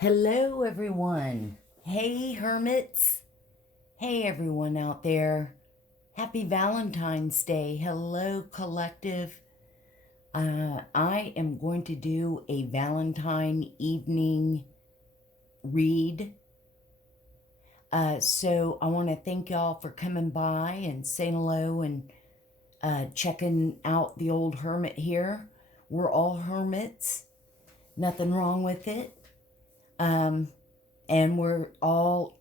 Hello, everyone. Hey, hermits. Hey, everyone out there. Happy Valentine's Day. Hello, collective. I am going to do a Valentine evening read. So I want to thank y'all for coming by and saying hello and checking out the old hermit here. We're all hermits. Nothing wrong with it. And we're all,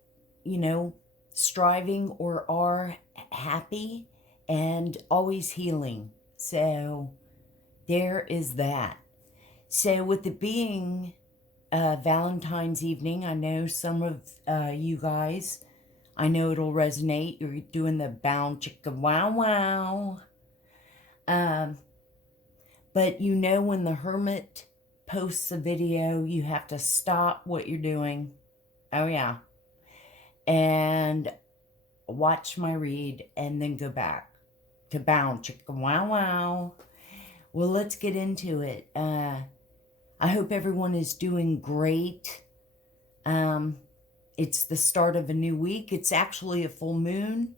striving or are happy and always healing. So there is that. So with it being Valentine's evening, I know some of you guys, I know it'll resonate. You're doing the bound chicka wow wow. But when the hermit posts a video, you have to stop what you're doing. Oh, yeah. And watch my read and then go back to bound chicka wow wow. Well, let's get into it. I hope everyone is doing great. It's the start of a new week. It's actually a full moon.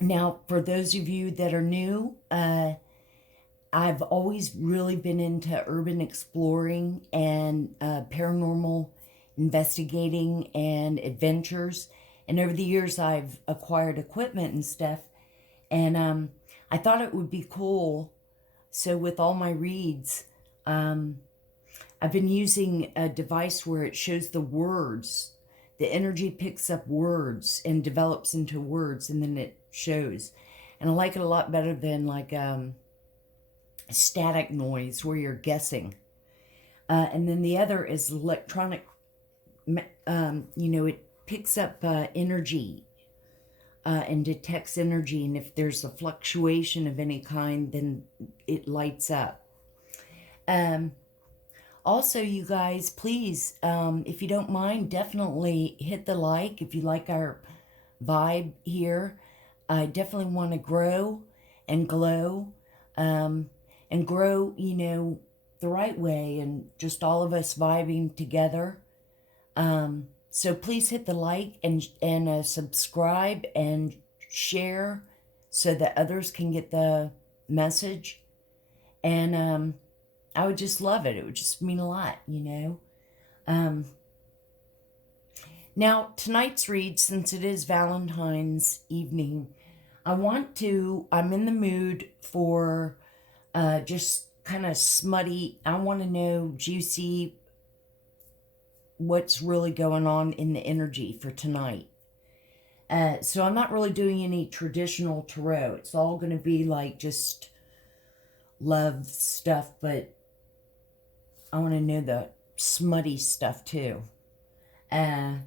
Now, for those of you that are new, I've always really been into urban exploring and paranormal investigating and adventures. And over the years, I've acquired equipment and stuff. And I thought it would be cool. So with all my reads, I've been using a device where it shows the words. The energy picks up words and develops into words, and then it shows. And I like it a lot better than like static noise where you're guessing. And then the other is electronic. It picks up energy and detects energy. And if there's a fluctuation of any kind, then it lights up. Also, you guys, please, if you don't mind, definitely hit the like if you like our vibe here. I definitely want to grow and glow. And grow, the right way, and just all of us vibing together. So please hit the like and subscribe and share so that others can get the message. And I would just love it. It would just mean a lot, Now, tonight's read, since it is Valentine's evening, I'm in the mood for just kind of smutty. I want to know, juicy, what's really going on in the energy for tonight. So I'm not really doing any traditional tarot. It's all going to be like just love stuff, but I want to know the smutty stuff too. And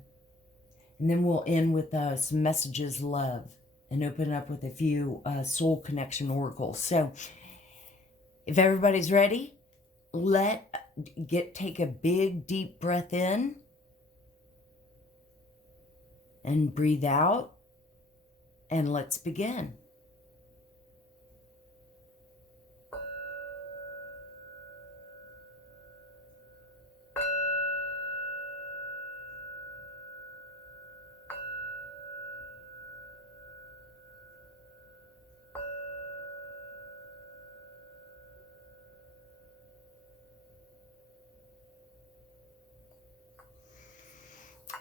then we'll end with some messages of love and open up with a few soul connection oracles. So if everybody's ready, take a big deep breath in and breathe out, and let's begin.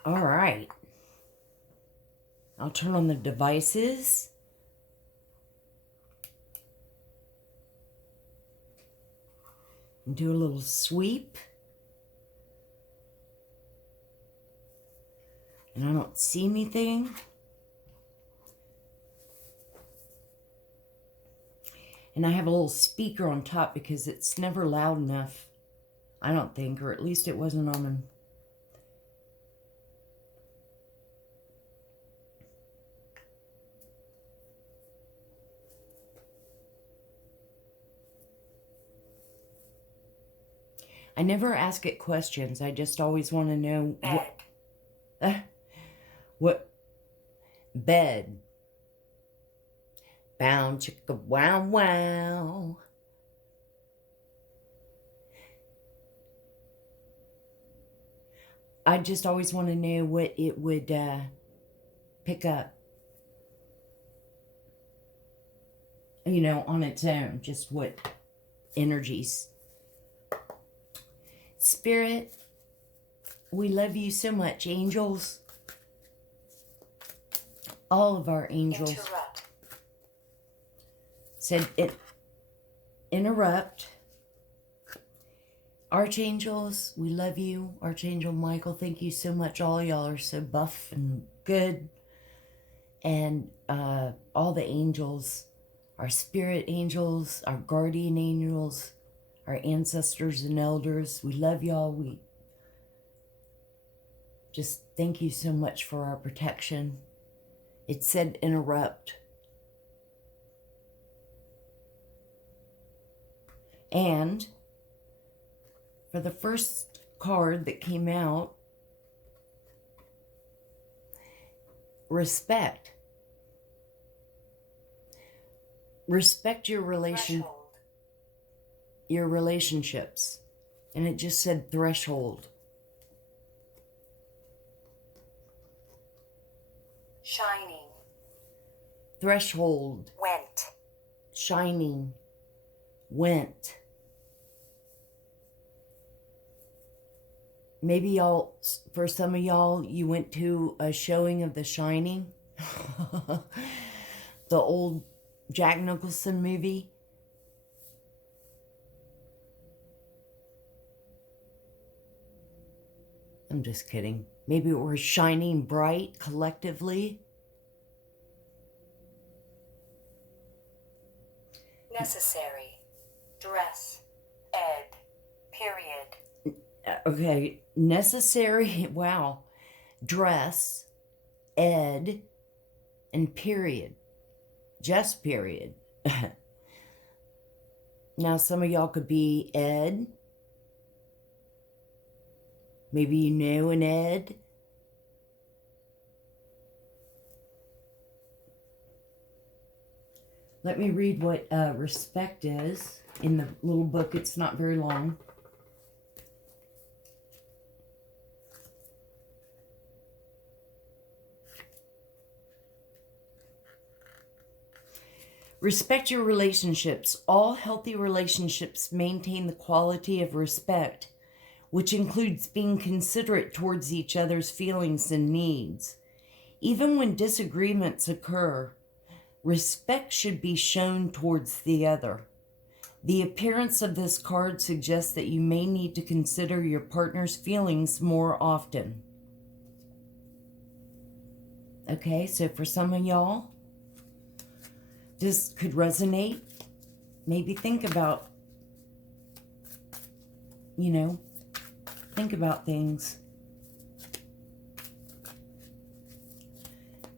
All right. I'll turn on the devices. And do a little sweep. And I don't see anything. And I have a little speaker on top because it's never loud enough, I don't think, or at least it wasn't on them. I never ask it questions. I just always want to know what bed. Bound chicka wow wow. I just always want to know what it would pick up, you know, on its own, just what energies. Spirit, we love you so much. Angels, all of our angels. Interrupt. Said it. Interrupt. Archangels, we love you. Archangel Michael, thank you so much. All y'all are so buff and good. And all the angels, our spirit angels, our guardian angels, our ancestors and elders, we love y'all. We just thank you so much for our protection. It said interrupt. And for the first card that came out, respect. Respect your relationships. And it just said threshold. Shining. Threshold. Went. Shining. Went. Maybe y'all, for some of y'all, you went to a showing of The Shining. The old Jack Nicholson movie. I'm just kidding. Maybe we're shining bright collectively. Necessary. Dress. Ed. Period. Okay, necessary, wow. Dress, ed, and period. Just period. Now, some of y'all could be ed. Maybe you know an ed. Let me read what respect is in the little book. It's not very long. Respect your relationships. All healthy relationships maintain the quality of respect, which includes being considerate towards each other's feelings and needs. Even when disagreements occur, respect should be shown towards the other. The appearance of this card suggests that you may need to consider your partner's feelings more often. Okay, so for some of y'all, this could resonate. Maybe think about, you know, think about things.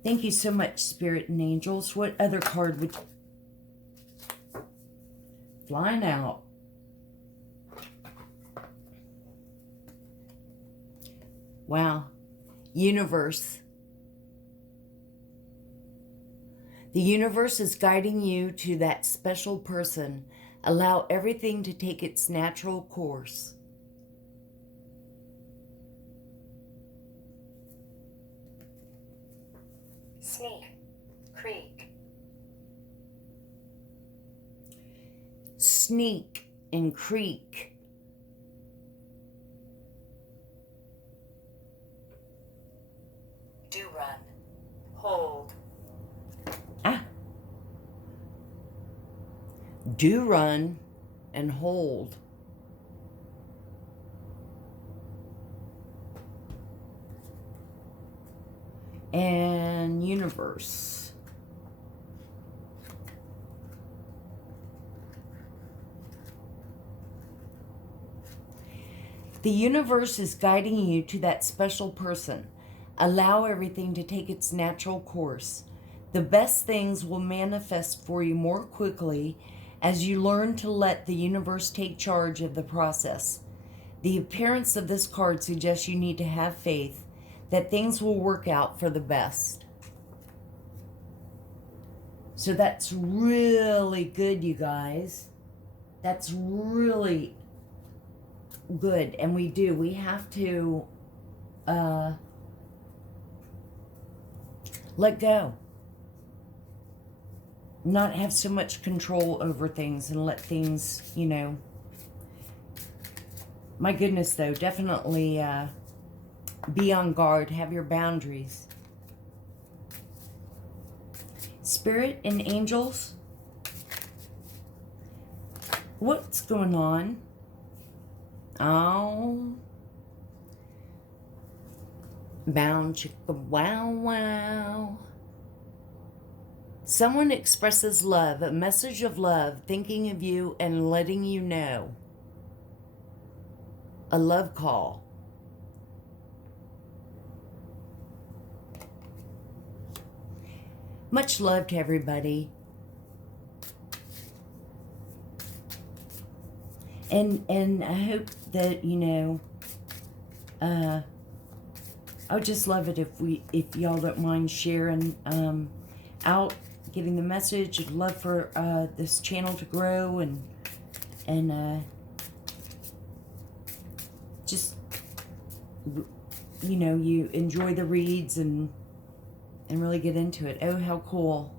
Thank you so much, Spirit and Angels. What other card would... Flying out. Wow. Universe. The universe is guiding you to that special person. Allow everything to take its natural course. Sneak. Creek. Sneak and creek. Do run. Hold. Do run and hold. And universe. The universe is guiding you to that special person. Allow everything to take its natural course. The best things will manifest for you more quickly as you learn to let the universe take charge of the process. The appearance of this card suggests you need to have faith that things will work out for the best. So that's really good, you guys. That's really good. And we have to let go. Not have so much control over things and let things, you know. My goodness, though, definitely be on guard. Have your boundaries. Spirit and angels, what's going on? Oh, bound chicka wow wow. Someone expresses love, a message of love, thinking of you and letting you know. A love call. Much love to everybody. And I hope that, you know, I would just love it if y'all don't mind sharing out, getting the message. I'd love for this channel to grow and just, you know, you enjoy the reads and really get into it. Oh, how cool.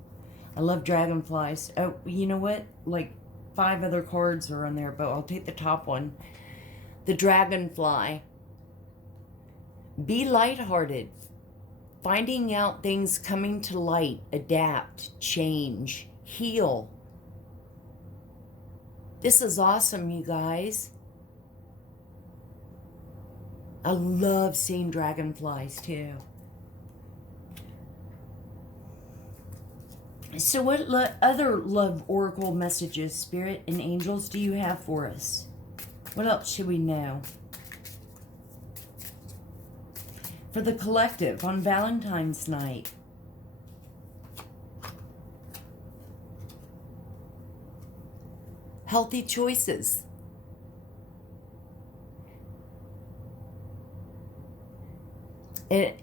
I love dragonflies. Oh, you know what? Like 5 other cards are on there, but I'll take the top one. The dragonfly. Be lighthearted. Finding out things coming to light. Adapt. Change. Heal. This is awesome, you guys. I love seeing dragonflies, too. So what other love oracle messages, Spirit and angels, do you have for us? What else should we know? For the collective on Valentine's night. Healthy choices.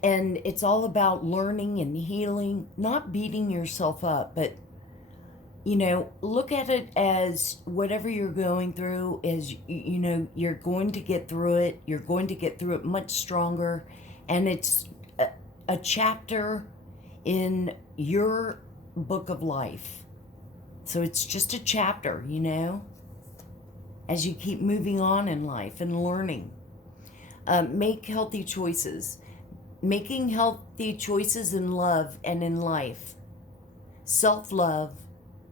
And it's all about learning and healing, not beating yourself up, but, you know, look at it as whatever you're going through is, you know, you're going to get through it. You're going to get through it much stronger. And it's a chapter in your book of life. So it's just a chapter, you know, as you keep moving on in life and learning. Make healthy choices. Making healthy choices in love and in life. Self-love,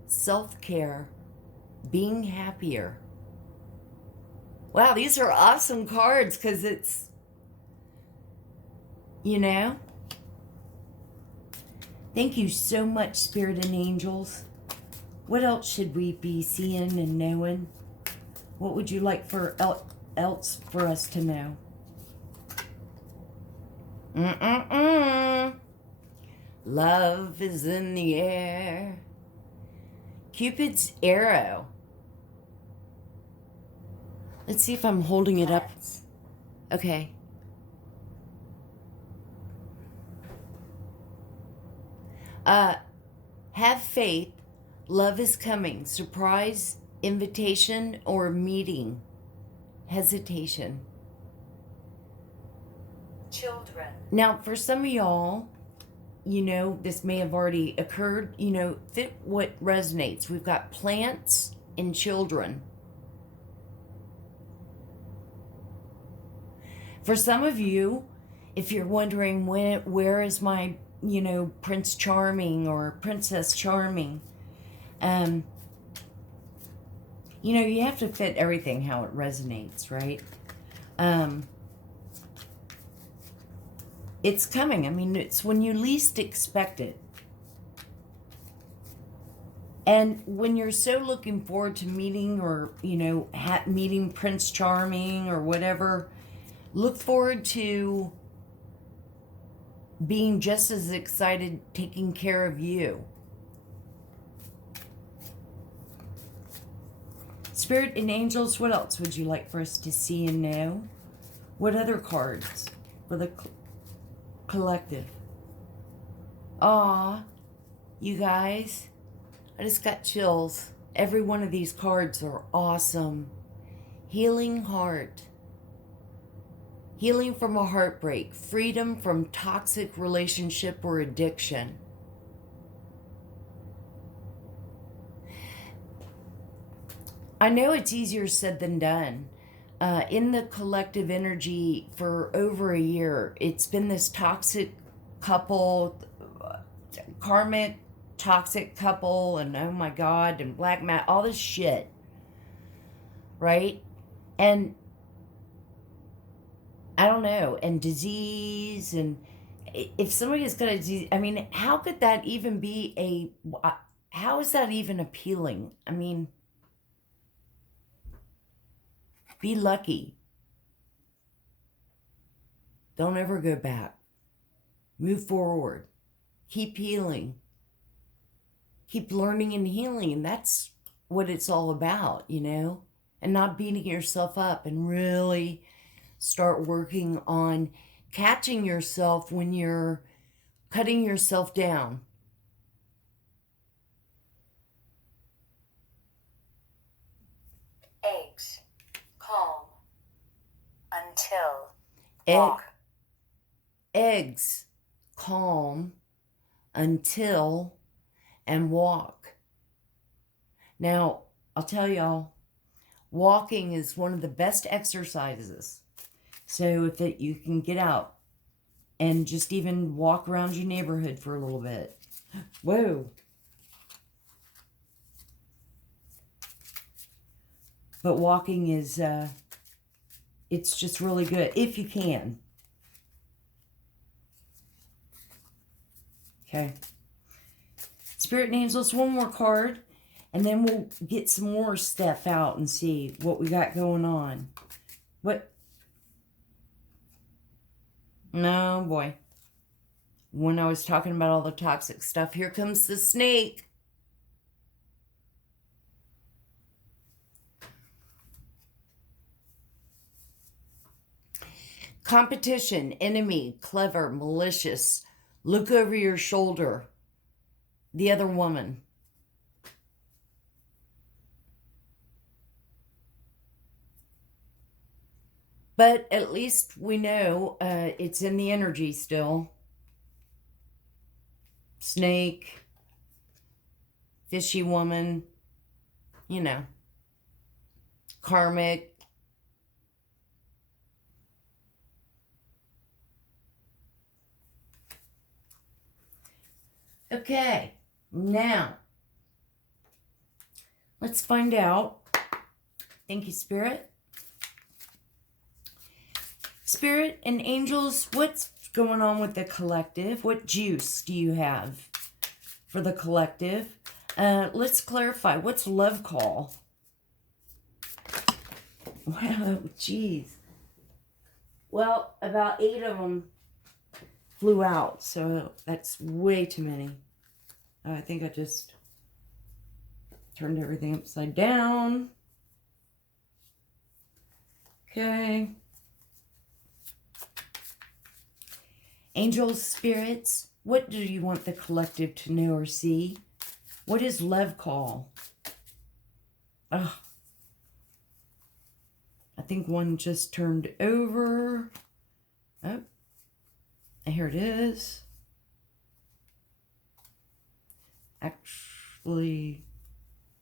self-care, being happier. Wow, these are awesome cards because it's, you know. Thank you so much, Spirit and angels. What else should we be seeing and knowing? What would you like for else for us to know? Love is in the air. Cupid's arrow. Let's see if I'm holding it up. Okay. Have faith. Love is coming. Surprise, invitation, or meeting. Hesitation. Children. Now, for some of y'all, you know, this may have already occurred, you know, fit what resonates. We've got plants and children. For some of you, if you're wondering where is my, you know, Prince Charming or Princess Charming, you know, you have to fit everything how it resonates, right? It's coming. I mean, it's when you least expect it. And when you're so looking forward to meeting or, you know, meeting Prince Charming or whatever, look forward to being just as excited taking care of you. Spirit and angels, what else would you like for us to see and know? What other cards for the collective? Aw, you guys, I just got chills. Every one of these cards are awesome. Healing heart. healing from a heartbreak, freedom from toxic relationship or addiction. I know it's easier said than done. In the collective energy for over a year, it's been this toxic couple, karmic toxic couple, and oh my God, and black mat, all this shit, right? And I don't know, and disease, and if somebody has got a disease, I mean, how could that even be how is that even appealing? I mean, be lucky. Don't ever go back. Move forward. Keep healing. Keep learning and healing. And that's what it's all about, you know? And not beating yourself up, and really start working on catching yourself when you're cutting yourself down. Eggs. Calm. Until. Egg, Walk. eggs, calm, until, and walk. Now, I'll tell y'all, walking is one of the best exercises. So if you can get out and just even walk around your neighborhood for a little bit. Whoa. But walking is, it's just really good if you can. Okay. Spirit and Angels, one more card, and then we'll get some more stuff out and see what we got going on. What? No, boy. When I was talking about all the toxic stuff, here comes the snake. Competition, enemy, clever, malicious. Look over your shoulder. The other woman. But at least we know it's in the energy still. Snake, fishy woman, you know, karmic. Okay, now let's find out. Thank you, Spirit. Spirit and Angels, what's going on with the collective? What juice do you have for the collective? Let's clarify. What's love call? Wow, geez. Well, about 8 of them flew out, so that's way too many. I think I just turned everything upside down. Okay. Angels, spirits, what do you want the collective to know or see? What is love call? Oh, I think one just turned over. Oh, here it is. Actually,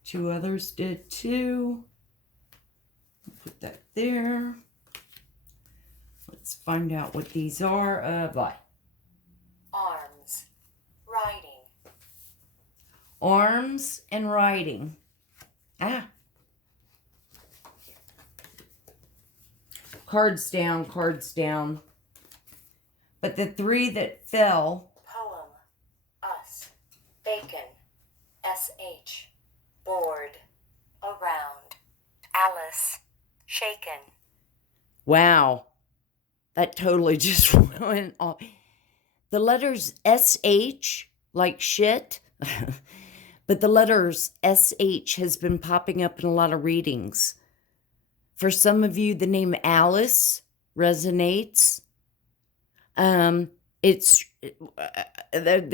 2 others did too. Put that there. Let's find out what these are. Bye. Arms. Riding. Arms and riding. Ah. Cards down, cards down. But the 3 that fell. Poem. Us. Bacon. SH. Bored. Around. Alice. Shaken. Wow. That totally just went off. The letters SH, like shit. But the letters SH has been popping up in a lot of readings. For some of you, the name Alice resonates. There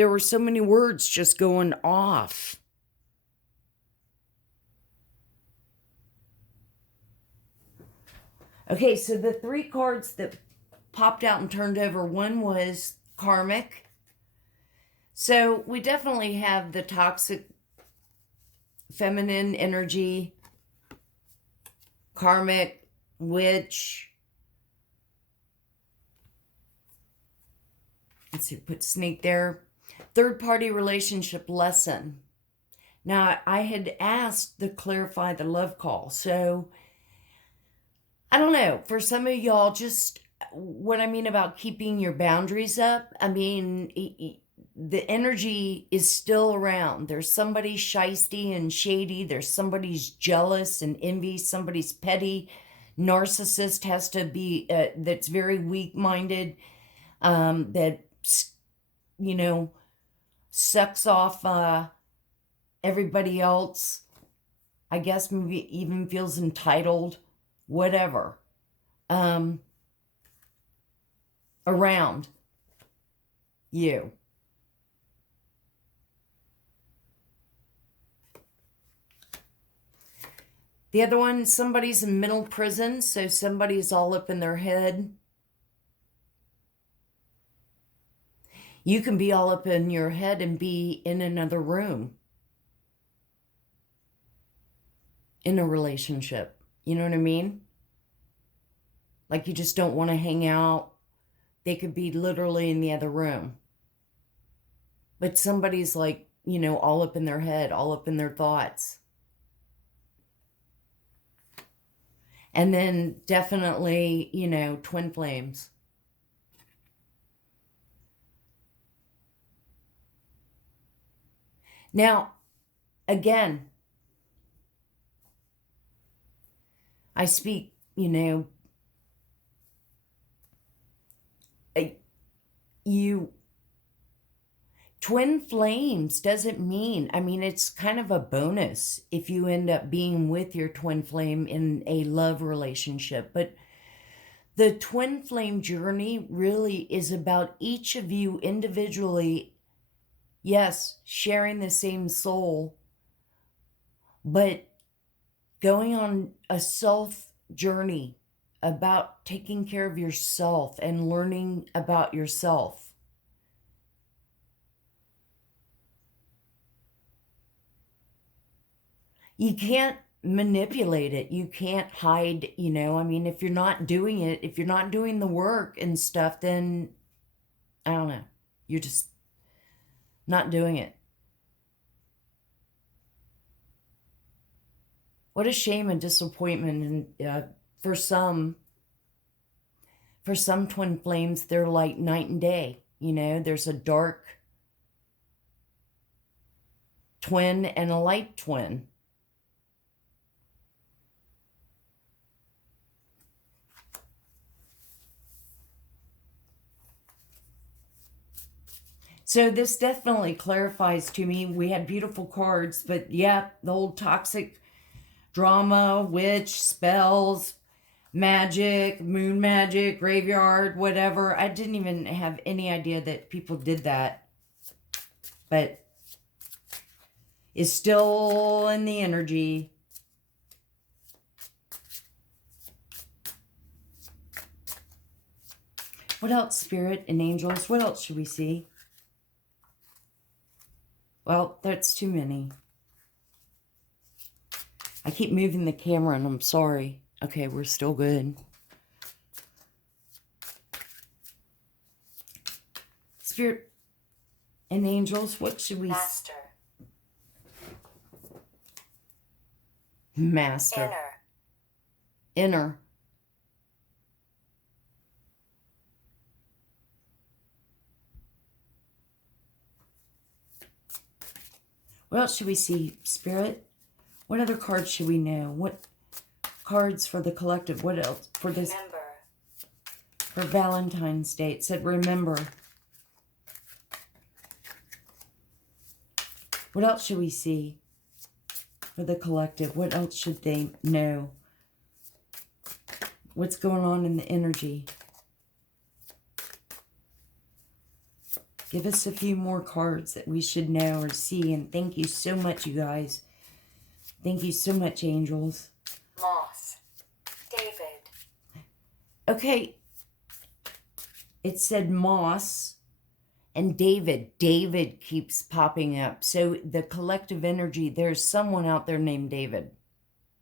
were so many words just going off. Okay, so the 3 cards that popped out and turned over. One was karmic. So we definitely have the toxic feminine energy, karmic, witch. Let's see, put snake there. Third party relationship lesson. Now, I had asked to clarify the love call. So, I don't know. For some of y'all, just what I mean about keeping your boundaries up, I mean, the energy is still around. There's somebody shisty and shady. There's somebody's jealous and envy. Somebody's petty. Narcissist has to be, that's very weak-minded, that, you know, sucks off everybody else. I guess maybe even feels entitled, whatever. Around you. The other one, somebody's in mental prison, so somebody's all up in their head. You can be all up in your head and be in another room in a relationship. You know what I mean? Like you just don't want to hang out. They could be literally in the other room. But somebody's like, you know, all up in their head, all up in their thoughts. And then definitely, you know, twin flames. Now, again, I speak, you know, twin flames doesn't mean, I mean, it's kind of a bonus if you end up being with your twin flame in a love relationship. But the twin flame journey really is about each of you individually, yes, sharing the same soul, but going on a self journey about taking care of yourself and learning about yourself. You can't manipulate it. You can't hide, you know, I mean, if you're not doing it, if you're not doing the work and stuff, then, I don't know, you're just not doing it. What a shame and disappointment. And for some twin flames, they're like night and day. You know, there's a dark twin and a light twin. So this definitely clarifies to me. We had beautiful cards, but yeah, the old toxic drama, witch, spells, magic, moon magic, graveyard, whatever. I didn't even have any idea that people did that. But it's still in the energy. What else, Spirit and angels? What else should we see? Well, that's too many. I keep moving the camera and I'm sorry. Okay, we're still good. Spirit and angels, what should we... Master. Master. Inner. What else should we see, Spirit? What other cards should we know? What cards for the collective? What else for this? Remember. For Valentine's Day, it said remember. What else should we see for the collective? What else should they know? What's going on in the energy? Give us a few more cards that we should know or see. And thank you so much, you guys. Thank you so much, angels. Moss. David. Okay. it said moss and David. David keeps popping up. So the collective energy, there's someone out there named David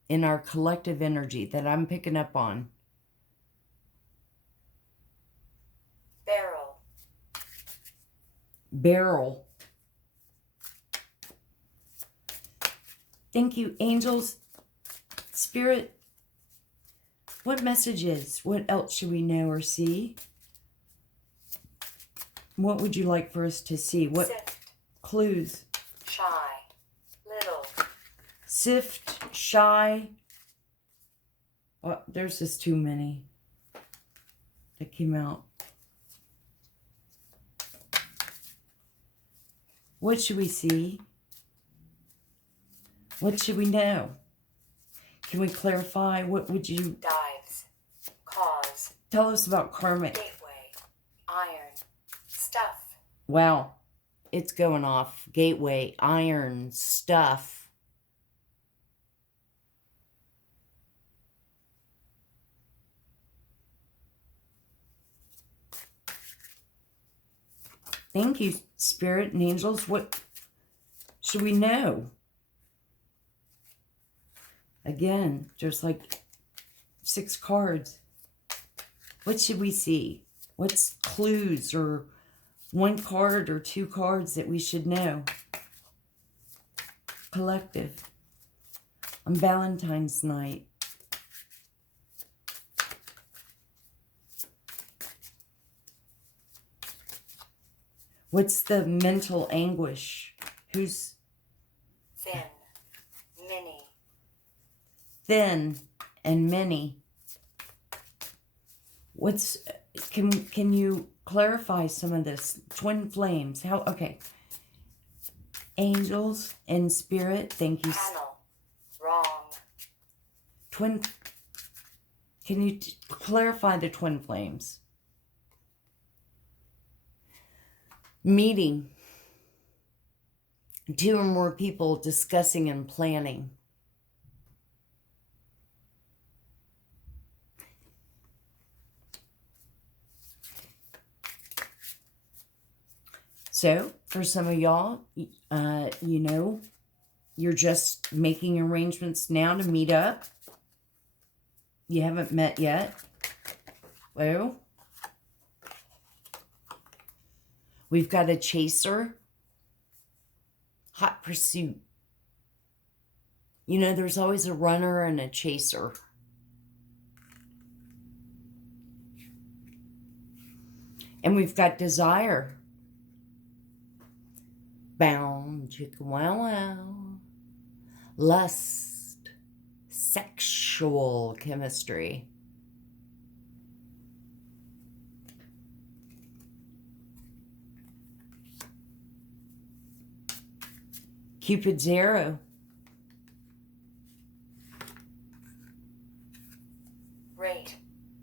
in our collective energy that I'm picking up on. Barrel. Barrel. Thank you, angels. Spirit, what messages? What else should we know or see? What would you like for us to see? What Sift. clues? Shy. Little. Sift, shy. Oh, there's just too many that came out. What should we see? What should we know? Can we clarify? What would you... Dives. Cause. Tell us about karmic. Gateway. Iron. Stuff. Wow. It's going off. Gateway, iron, stuff. Thank you, Spirit and angels. What should we know? Again, just like 6 cards. What should we see? What's clues or 1 card or 2 cards that we should know? Collective. On Valentine's night. What's the mental anguish? Who's Thin. Mini. thin and many? What's... Can you clarify some of this? Twin flames. How... Okay. Angels and spirit. Thank you. Panel. Wrong. Twin... Can you clarify the twin flames? Meeting. 2 or more people discussing and planning. So, for some of y'all, you know, you're just making arrangements now to meet up. You haven't met yet. Well, we've got a chaser. Hot pursuit. You know, there's always a runner and a chaser. And we've got desire. Bound, chicka wow wow. Lust. Sexual chemistry. Cupid's arrow. Rate.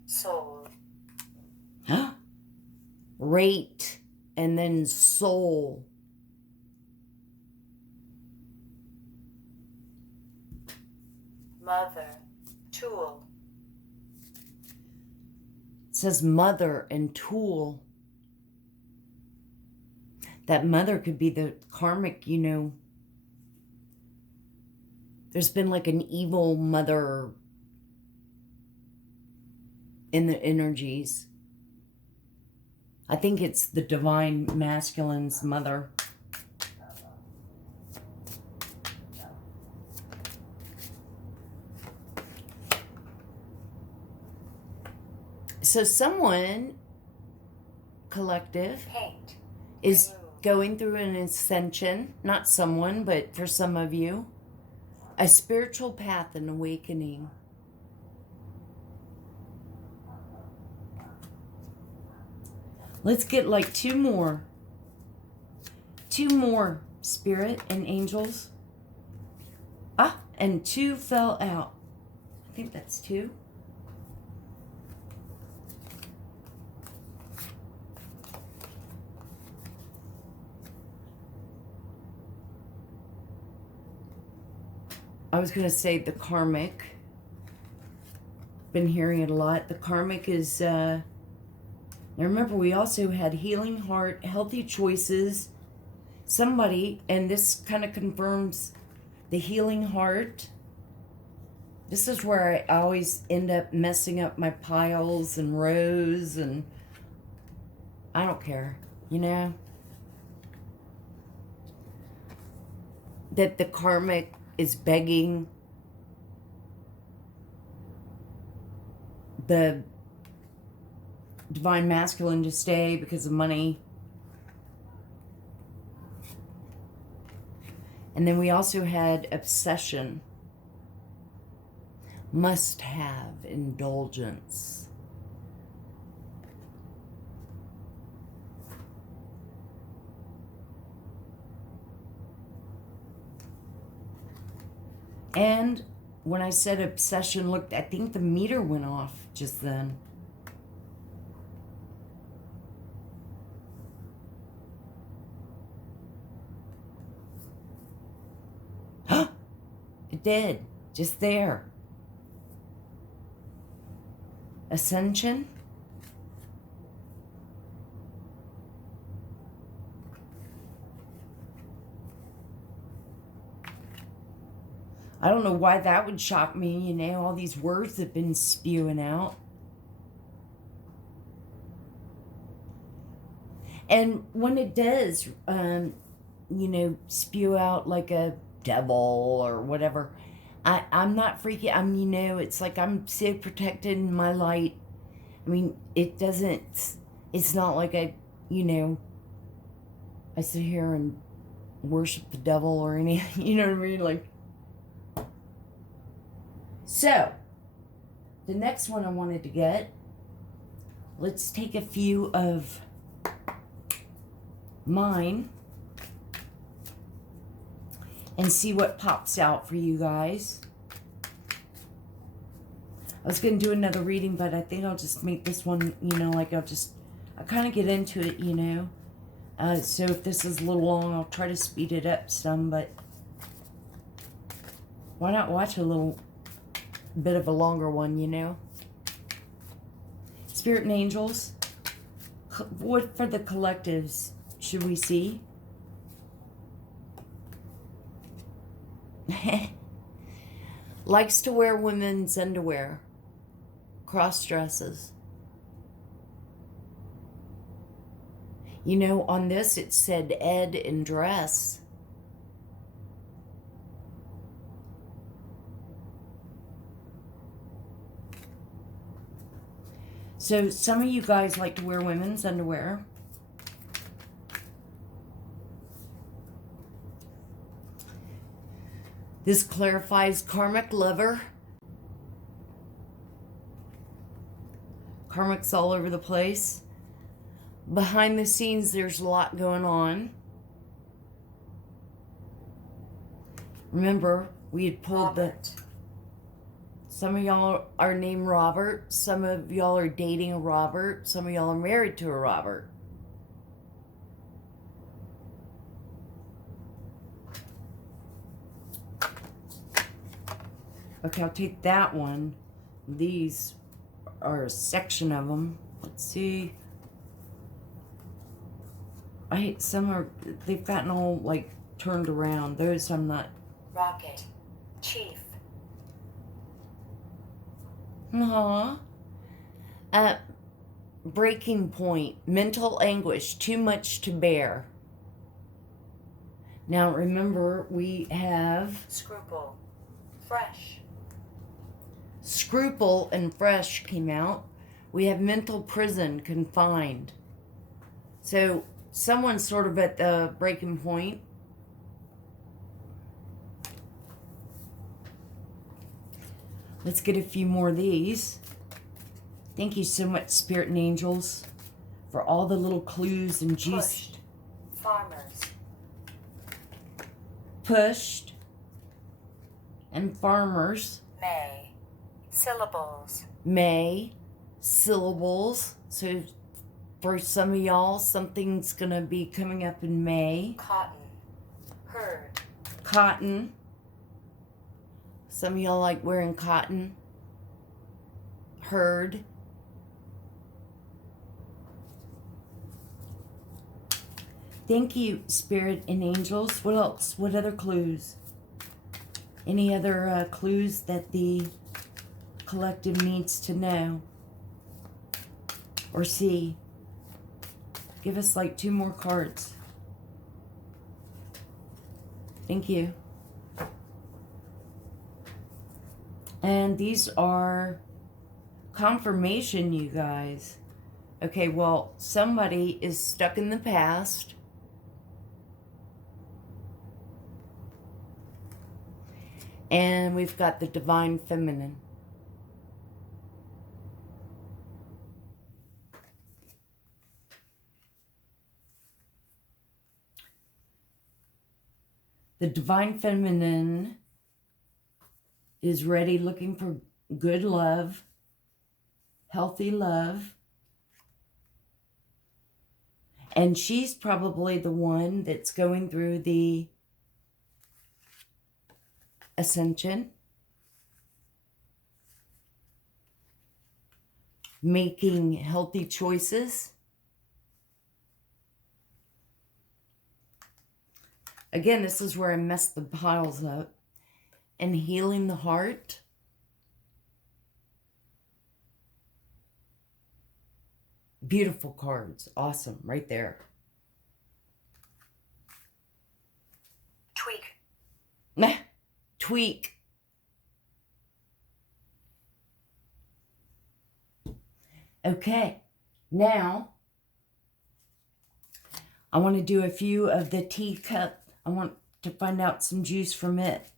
Soul. Rate and then soul. Mother. Tool. It says mother and tool. That mother could be the karmic, you know. There's been like an evil mother in the energies. I think it's the divine masculine's mother. So someone, collective, Paint. is going through an ascension. Not someone, but for some of you. A spiritual path and awakening. Let's get like 2 more. 2 more, spirit and angels. Ah, and 2 fell out. I think that's 2. I was going to say the karmic. Been hearing it a lot. The karmic is Now remember, we also had healing heart, healthy choices. Somebody, and this kind of confirms the healing heart. This is where I always end up messing up my piles and rows, and I don't care, you know? That the karmic is begging the divine masculine to stay because of money. And then we also had obsession. Must have indulgence. And when I said obsession, look, I think the meter went off just then. It did. Just there. Ascension. I don't know why that would shock me, you know, all these words have been spewing out. And when it does, you know, spew out like a devil or whatever, I'm not freaking, you know, it's like I'm so protected in my light. I mean, it doesn't, it's not like I, you know, I sit here and worship the devil or anything, you know what I mean? Like, so, the next one I wanted to get, let's take a few of mine and see what pops out for you guys. I was going to do another reading, but I think I'll just make this one, you know, like I'll kind of get into it, you know. So if this is a little long, I'll try to speed it up some, but why not watch a little bit of a longer one, you know? Spirit and angels, what for the collectives should we see? Likes to wear women's underwear, cross dresses. You know, on this it said Ed and dress. So some of you guys like to wear women's underwear. This clarifies karmic lover. Karmic's all over the place. Behind the scenes, there's a lot going on. Remember, we had pulled some of y'all are named Robert. Some of y'all are dating a Robert. Some of y'all are married to a Robert. Okay, I'll take that one. These are a section of them. Let's see. They've gotten all like turned around. Those I'm not. Rocket. Chief. Breaking point. Mental anguish. Too much to bear. Now remember, we have Scruple. Fresh. Scruple and fresh came out. We have mental prison, confined. So someone's sort of at the breaking point. Let's get a few more of these. Thank you so much, Spirit and Angels, for all the little clues and juice. Pushed. Farmers. Pushed. And farmers. May. Syllables. May. Syllables. So for some of y'all, something's going to be coming up in May. Cotton. Herd. Cotton. Some of y'all like wearing cotton. Herd. Thank you, Spirit and Angels. What else? What other clues? Any other clues that the collective needs to know or see? Give us like 2 more cards. Thank you. And these are confirmation, you guys. Okay, well, somebody is stuck in the past. And we've got the Divine Feminine. The Divine Feminine is ready, looking for good love, healthy love. And she's probably the one that's going through the ascension, making healthy choices. Again, this is where I messed the piles up. And healing the heart. Beautiful cards. Awesome. Right there. Tweak. Meh. Tweak. Okay. Now, I want to do a few of the teacup. I want to find out some juice from it.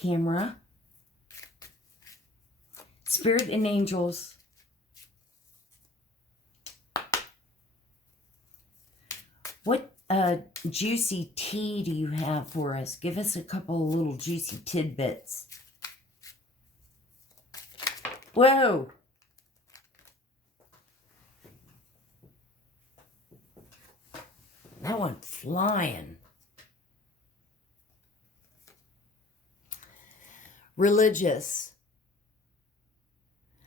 Camera. Spirit and Angels. What juicy tea do you have for us? Give us a couple of little juicy tidbits. Whoa! That went flying. Religious.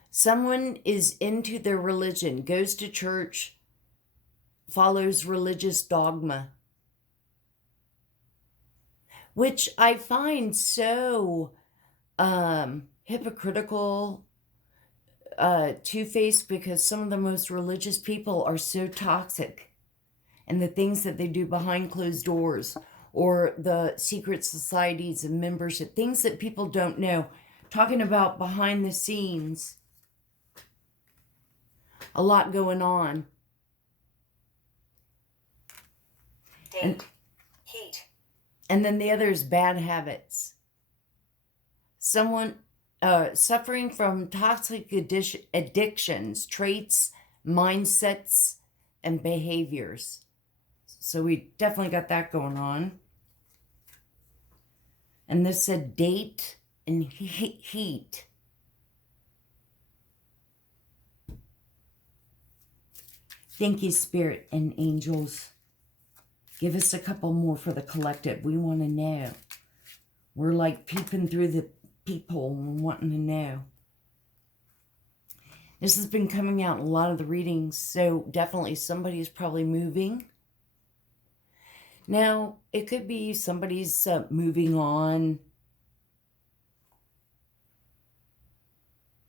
Someone is into their religion, goes to church, follows religious dogma, which I find so hypocritical, two-faced, because some of the most religious people are so toxic, and the things that they do behind closed doors, or the secret societies and membership, things that people don't know. Talking about behind the scenes, a lot going on. Date. Heat. And then the other is bad habits. Someone suffering from toxic addictions, traits, mindsets, and behaviors. So we definitely got that going on. And this said date and heat. Thank you, Spirit and Angels. Give us a couple more for the collective. We want to know. We're like peeping through the peephole and we're wanting to know. This has been coming out in a lot of the readings, so definitely somebody is probably moving. Now, it could be somebody's moving on.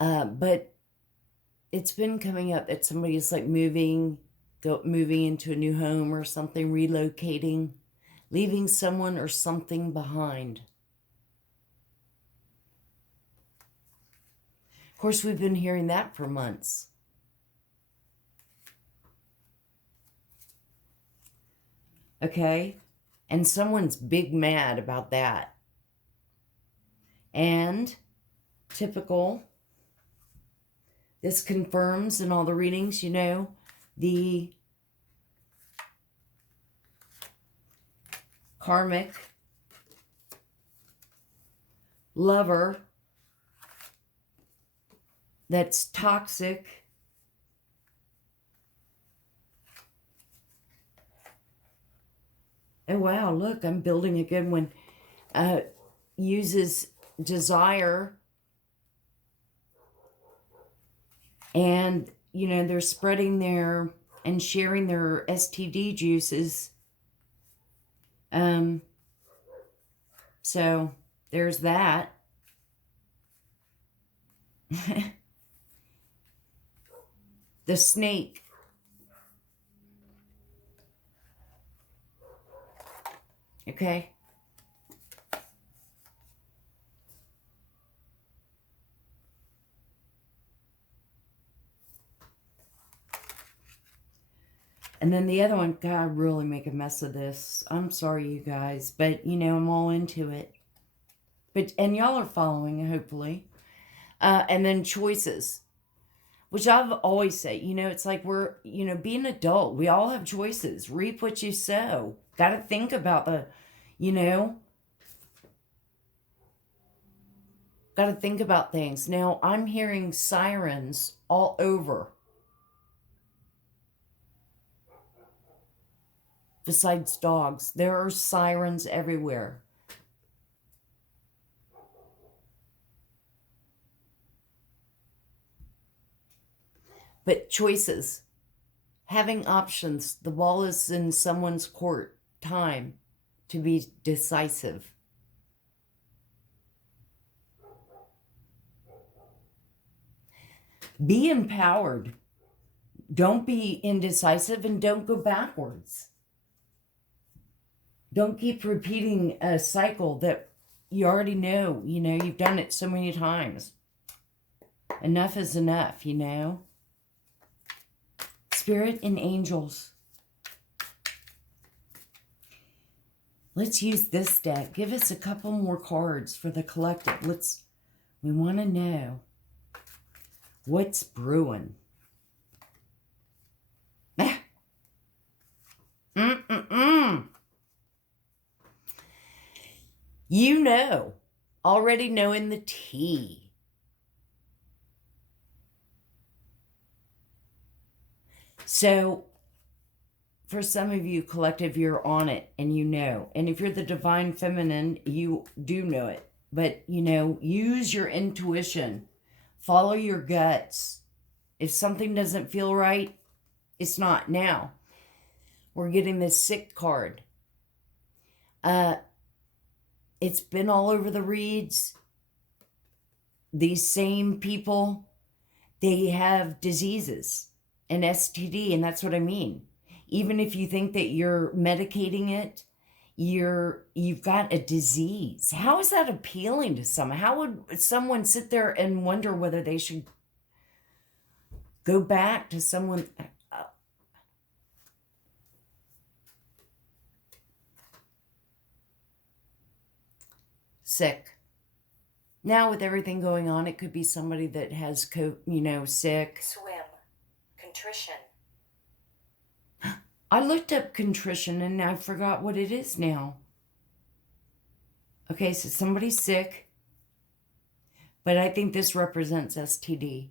But it's been coming up that somebody's like moving into a new home or something, relocating, leaving someone or something behind. Of course, we've been hearing that for months. Okay? And someone's big mad about that. And typical, this confirms in all the readings, you know, the karmic lover that's toxic oh wow, look, I'm building a good one. Uses desire, and you know, they're spreading their and sharing their STD juices. So there's that. The snake. Okay. And then the other one, God, I really make a mess of this. I'm sorry, you guys, but you know, I'm all into it. But, and y'all are following, hopefully. And then choices, which I've always said, you know, it's like we're, you know, being an adult, we all have choices. Reap what you sow. Got to think about the, you know, got to think about things. Now, I'm hearing sirens all over. Besides dogs, there are sirens everywhere. But choices, having options, the ball is in someone's court. Time to be decisive. Be empowered. Don't be indecisive and don't go backwards. Don't keep repeating a cycle that you already know. You know, you've done it so many times. Enough is enough, you know. Spirit and angels. Let's use this deck. Give us a couple more cards for the collective. We want to know what's brewing. You know, already knowing the tea. So, for some of you, collective, you're on it and you know. And if you're the divine feminine, you do know it. But, you know, use your intuition. Follow your guts. If something doesn't feel right, it's not. Now, we're getting this sick card. It's been all over the reads. These same people, they have diseases and STD, and that's what I mean. Even if you think that you're medicating it, you've got a disease. How is that appealing to someone? How would someone sit there and wonder whether they should go back to someone? Sick. Now with everything going on, it could be somebody that has, sick. Swim. Contrition. I looked up contrition and I forgot what it is now. Okay, so somebody's sick, but I think this represents STD,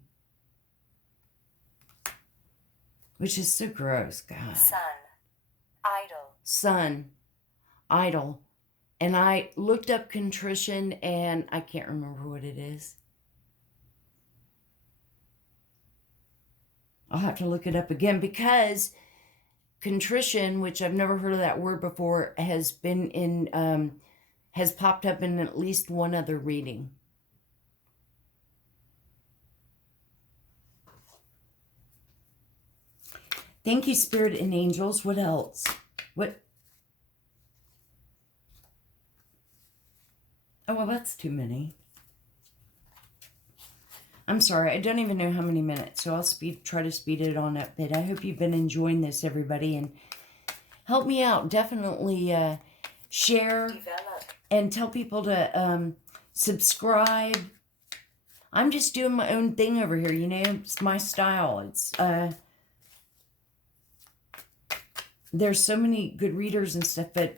which is so gross, God. Sun. Idle. Sun. Idle. And I looked up contrition and I can't remember what it is. I'll have to look it up again because contrition, which I've never heard of that word before, has popped up in at least one other reading. Thank you, Spirit and Angels. What else? What? Oh, well, that's too many. I'm sorry, I don't even know how many minutes, so I'll try to speed it on up. But I hope you've been enjoying this, everybody, and help me out. Definitely share. Develop. And tell people to subscribe. I'm just doing my own thing over here, you know. It's my style. It's there's so many good readers and stuff, but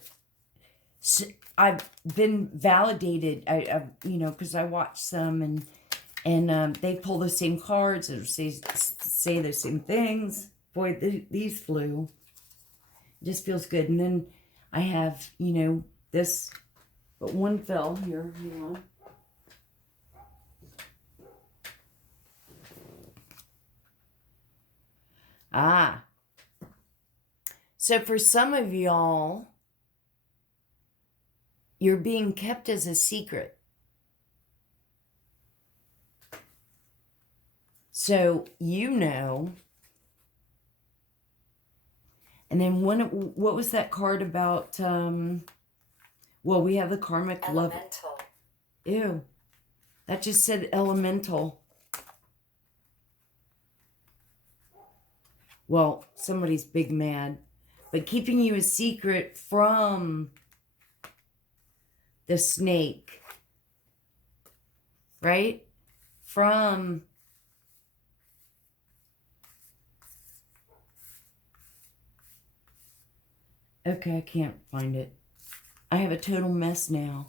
I've been validated. I because I watch some and they pull the same cards or say the same things. Boy, these flew. It just feels good. And then I have this. But one fell here, Ah, So for some of y'all, you're being kept as a secret. So you know. And then what was that card about? Well, we have the karmic love. Elemental. Ew. That just said elemental. Well, somebody's big mad. But keeping you a secret from the snake. Right? From... Okay, I can't find it. I have a total mess now.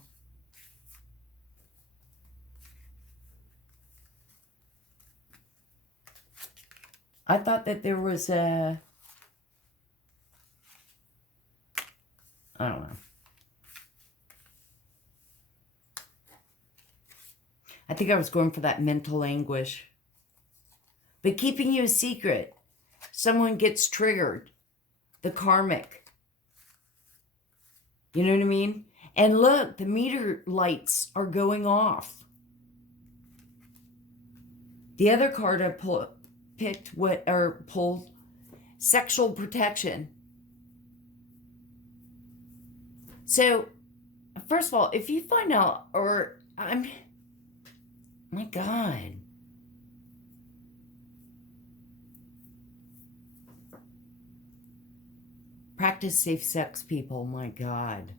I thought that there was a... I don't know. I think I was going for that mental anguish. But keeping you a secret. Someone gets triggered. The karmic. You know what I mean? And look, the meter lights are going off. The other card I pulled, sexual protection. So, first of all, if you find out, my God. Practice safe sex, people. My God.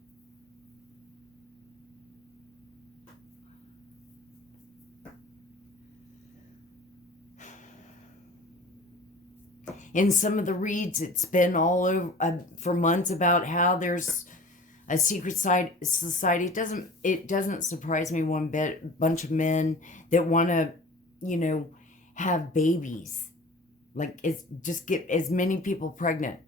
In some of the reads, it's been all over for months about how there's a secret society. It doesn't surprise me one bit. A bunch of men that want to, have babies. Like, it's just get as many people pregnant.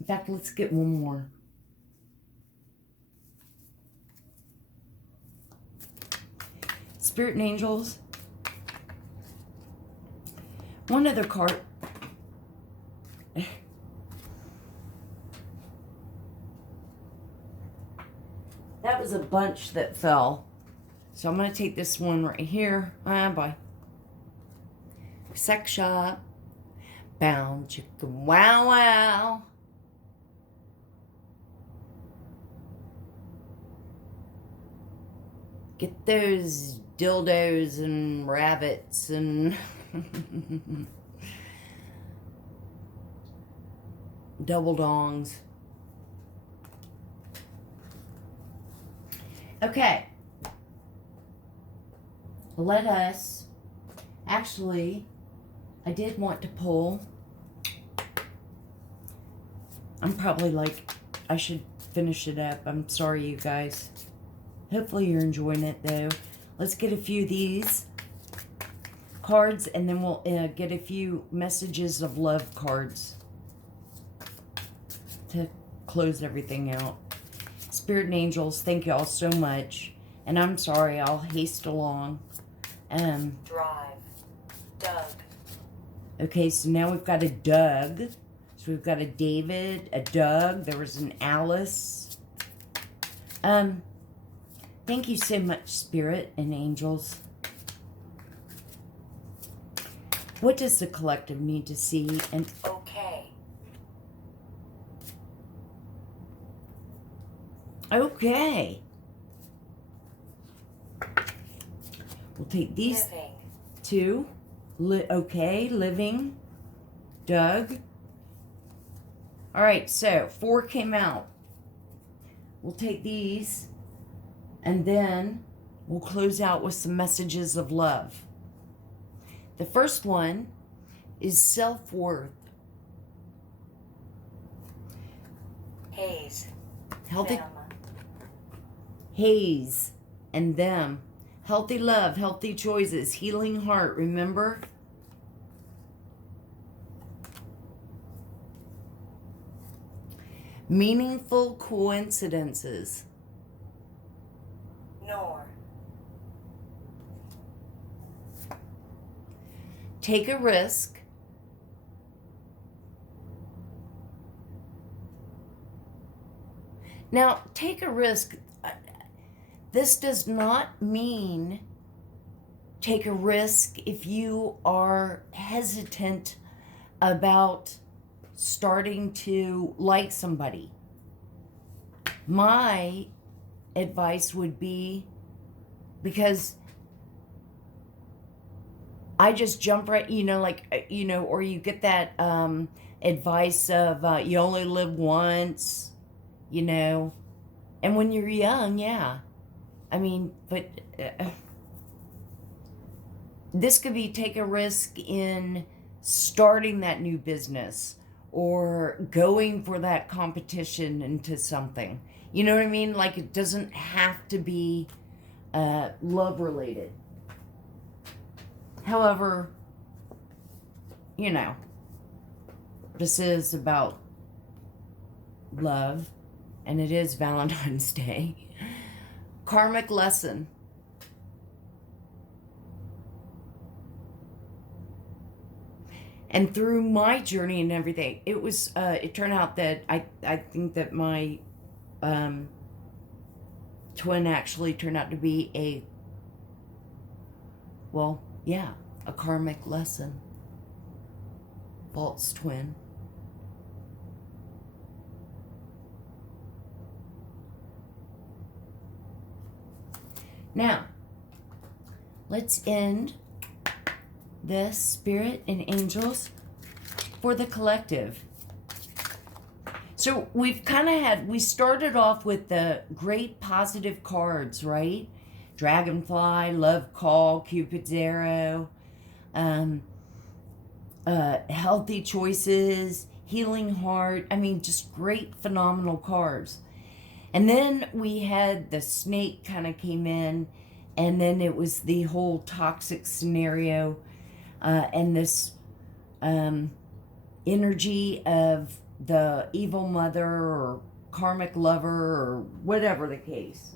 In fact, let's get one more. Spirit and angels. One other card. That was a bunch that fell. So I'm going to take this one right here. Bye. Sex shop. Bound chicken. Wow, wow. Get those dildos and rabbits and double dongs. Okay. Let us... Actually, I did want to pull... I'm probably like... I should finish it up. I'm sorry, you guys. Hopefully you're enjoying it, though. Let's get a few of these cards, and then we'll get a few messages of love cards to close everything out. Spirit and angels, thank you all so much. And I'm sorry, I'll haste along. Drive. Doug. Okay, so now we've got a Doug. So we've got a David, a Doug. There was an Alice. Thank you so much, Spirit and angels. What does the collective need to see? And Okay. Okay. We'll take these Living. two. Okay, living. Doug. All right, so 4 came out. We'll take these. And then we'll close out with some messages of love. The first one is self-worth. Haze. Healthy. Them. Haze and them. Healthy love, healthy choices, healing heart, remember? Meaningful coincidences. Nor. take a risk. Now, take a risk. This does not mean take a risk if you are hesitant about starting to like somebody. My advice would be, because I just jump right, or you get that advice of you only live once, and when you're young, yeah. I mean, but this could be take a risk in starting that new business or going for that competition into something. You know what I mean? Like, it doesn't have to be love related. However, this is about love, and it is Valentine's Day. Karmic lesson. And through my journey and everything, it turned out that I think that my twin actually turned out to be a karmic lesson. False twin. Now, let's end this, Spirit and angels, for the collective. So we started off with the great positive cards, right? Dragonfly, Love Call, Cupid's Arrow, Healthy Choices, Healing Heart. I mean, just great, phenomenal cards. And then we had the snake kind of came in, and then it was the whole toxic scenario, and this energy of the evil mother or karmic lover or whatever the case.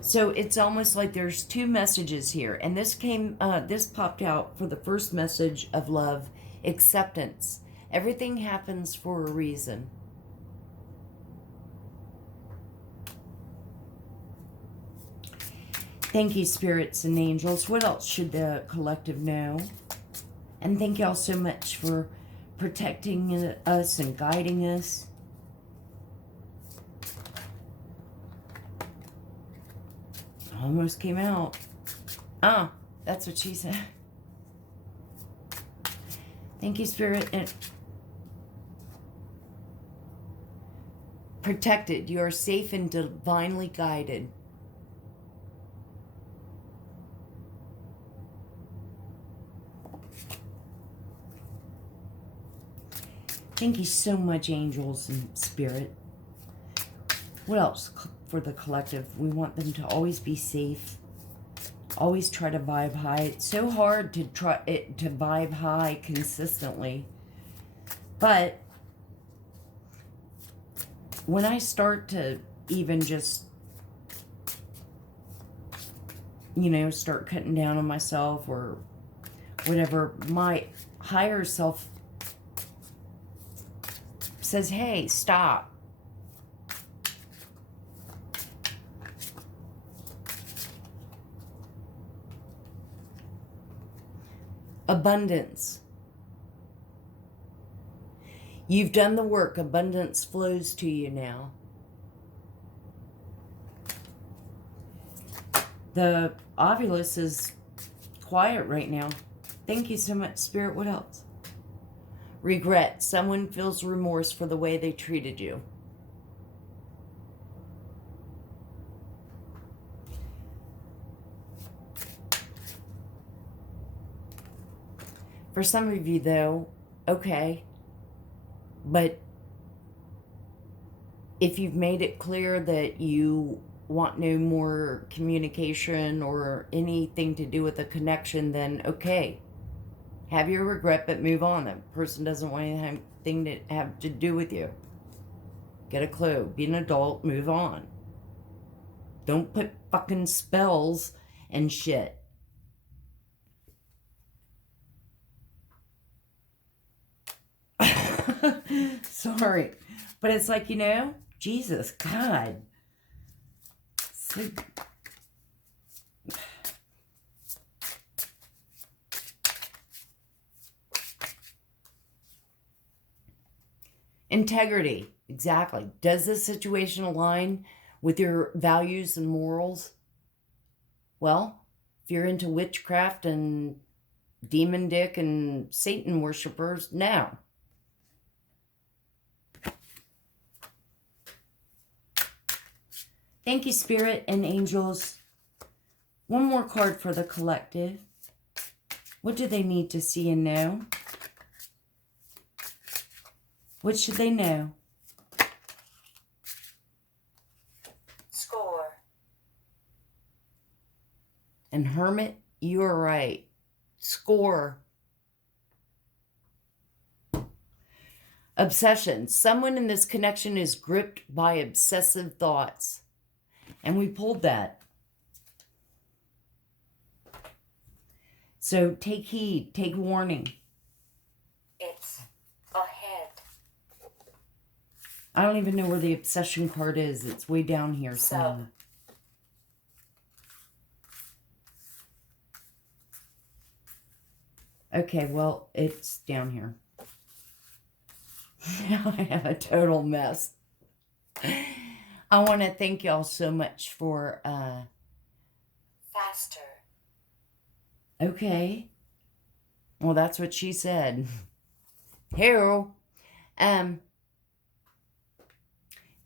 So it's almost like there's two messages here, and this popped out for the first message of love, acceptance. Everything happens for a reason. Thank you, spirits and angels. What else should the collective know? And thank y'all so much for protecting us and guiding us. Almost came out. That's what she said. Thank you, Spirit. And protected. You are safe and divinely guided. Thank you so much, angels and spirit. What else for the collective? We want them to always be safe. Always try to vibe high. It's so hard to vibe high consistently. But when I start to even just, start cutting down on myself or whatever, my higher self says, hey, stop. Abundance. You've done the work. Abundance flows to you now. The ovulus is quiet right now. Thank you so much, Spirit. What else? Regret. Someone feels remorse for the way they treated you. For some of you, though, okay, but if you've made it clear that you want no more communication or anything to do with a connection, then okay, have your regret, but move on. That person doesn't want anything to have to do with you. Get a clue. Be an adult. Move on. Don't put fucking spells and shit. Sorry. But it's like, you know, Jesus, God. So... Integrity. Exactly. Does this situation align with your values and morals? Well, if you're into witchcraft and demon dick and Satan worshippers, no. Thank you, Spirit and angels. One more card for the collective. What do they need to see and know? What should they know? Score. And Hermit, you are right. Score. Obsession. Someone in this connection is gripped by obsessive thoughts. And we pulled that. So take heed, take warning. It's ahead. I don't even know where the obsession card is. It's way down here somewhere. Okay, well, it's down here. Now I have a total mess. I want to thank y'all so much for... Faster. Okay. Well, that's what she said. Hello.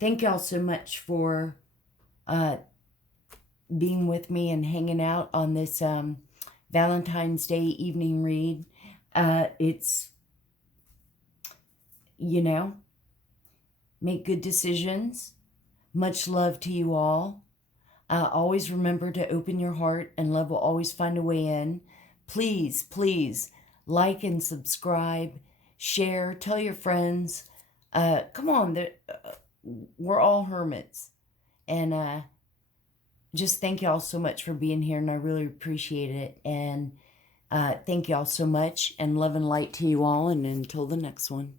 Thank y'all so much for being with me and hanging out on this Valentine's Day evening read. It's, you know, make good decisions. Much love to you all. Always remember to open your heart, and love will always find a way in. Please, please like and subscribe, share, tell your friends. Come on, we're all hermits. And just thank y'all so much for being here, and I really appreciate it. And thank y'all so much, and love and light to you all, and until the next one.